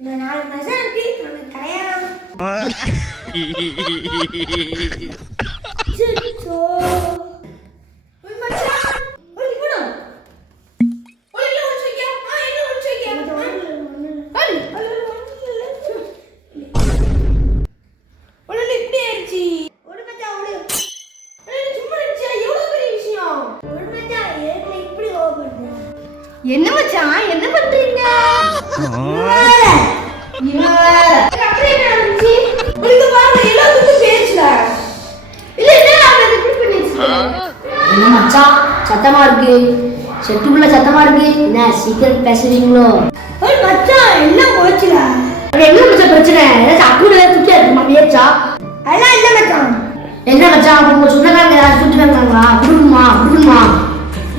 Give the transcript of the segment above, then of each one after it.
நான் 4 மாசம் இருக்கு உனக்கு கல்யாணம். சோ ஓய் மச்சான் ஓய் போடா ஓய் இல்ல ஒன்னு வைக்க இல்ல ஒன்னு வைக்க ஓல இப்படி ஆயிடுச்சு ஓடு மச்சான் ஓடு சும்மா நிச்சா எவ்வளவு பெரிய விஷயம் ஓடு மச்சான் ஏன் இப்படி ஓடுறது என்ன மச்சான் என்ன பண்றீங்க அப்படியே நடந்துச்சு உங்களுக்கு பாருங்க எல்லாத்துக்கும் பேசல இல்ல என்ன நான் இப்படி பண்ணிச்சு என்ன மச்சான் சத்தமா இருக்கு செட்டுக்குள்ள சத்தமா இருக்கு என்ன சீக்கிரம் பேசுறீங்களோ ஓய் மச்சான் எல்லாம் போச்சுல அது என்ன மச்சான் பிரச்சனை ஏதாச்சும் அக்குள்ள துட்டி இருக்கு மாமியாச்சா அதெல்லாம் இல்ல மச்சான் என்ன மச்சான் உங்க சொந்தக்காரங்க யாராவது துட்டி வாங்குறாங்களா குடுமா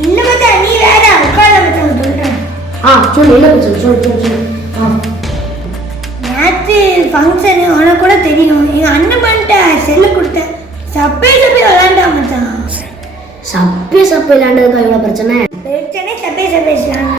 இல்ல மச்சான் நீ வேற உட்கார்ல மச்சான் சொல்றேன் சொல்லு என்ன பிரச்சனை சொல்லு நேற்று ஃபங்க்ஷனு உனக்கு கூட தெரியும் எங்கள் அண்ணன் பண்ணிட்ட செல்லு கொடுத்தேன் சப்பே விளாண்டா மச்சான் சப்பே விளையாண்டதுக்கா இவ்வளோ பிரச்சனை சப்பே விளாண்டா